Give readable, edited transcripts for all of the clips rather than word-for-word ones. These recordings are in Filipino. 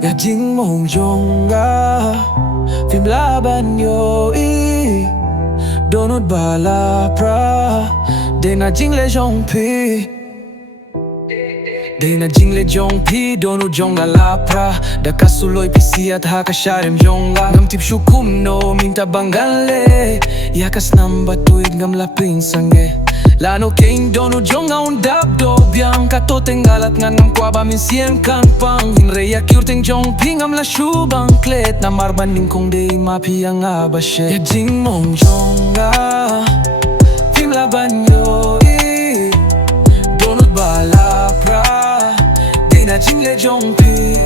Ya Jingmong jong Phim laban iohi Dohnud bala pra De na jing le jong pi De na jing le jong pi Dohnud jong la pra Da ka suloi pi siat ha ka sharem jong Ngam shuh kumno mynta banggan le Ya ka snam tuid ngam laping sangeh Lano keiñ Dohnud jong un dap do biang Katto tenggalat ngan ngam kwa ba min sien kan pang Hinre ya kiur teng jong pi ngam la shuh bangklet Na marban ning kong de ma pi ang abashe Ya Jingmong jong Phim laban iohi Dohnud bala pra De na jing le jong pi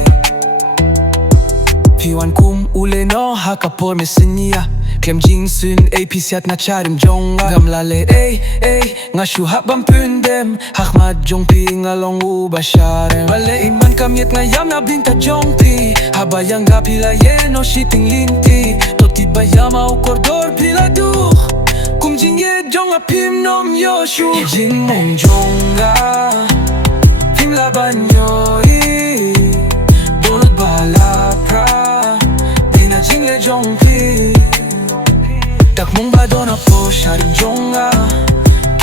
Piwan kum ule no hakapor me senya Klem jing sun AP siat na charim jong Ngam lale nga shuh bam pundem Hakmat jong pi ngalong ubasharem Wale iman kamyet ngayam na binta jong pi Habayang pila yeno shiting linti Toti bayama u kordor pila duh Kum jing ye jong Phim nom yo shuh Jingmong jong Phim laban iohi Dohnud bala pra De na jing le jong pi Tak mong ba doon po sharim jong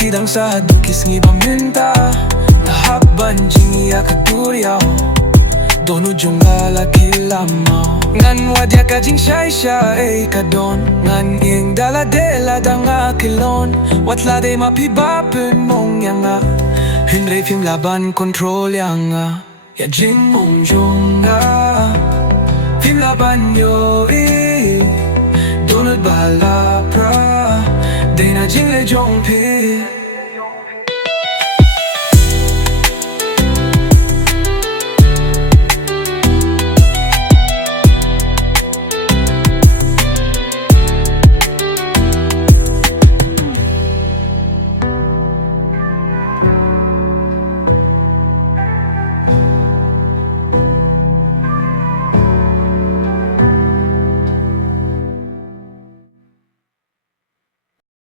Kidang sa dukis ngi ba mynta Nahabban jing iya kaduryaw Dohnud jong lalaki lamaw Ngan wadya ka jing shay kadon Ngan ing daladela dang akilon Watla de mapibapun mong yanga Hinre Phim laban kontrol yanga Ya Jingmong jong Phim laban iohi Dohnud bala pra De na jing le jong pi